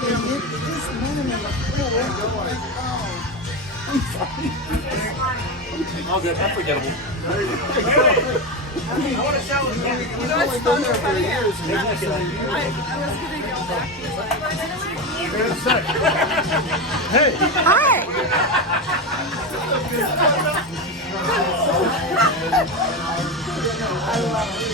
All good. Unforgettable. I want to show you. You know what's fun for funny? I was going to go back. He's like, Hey! Hi! I love it.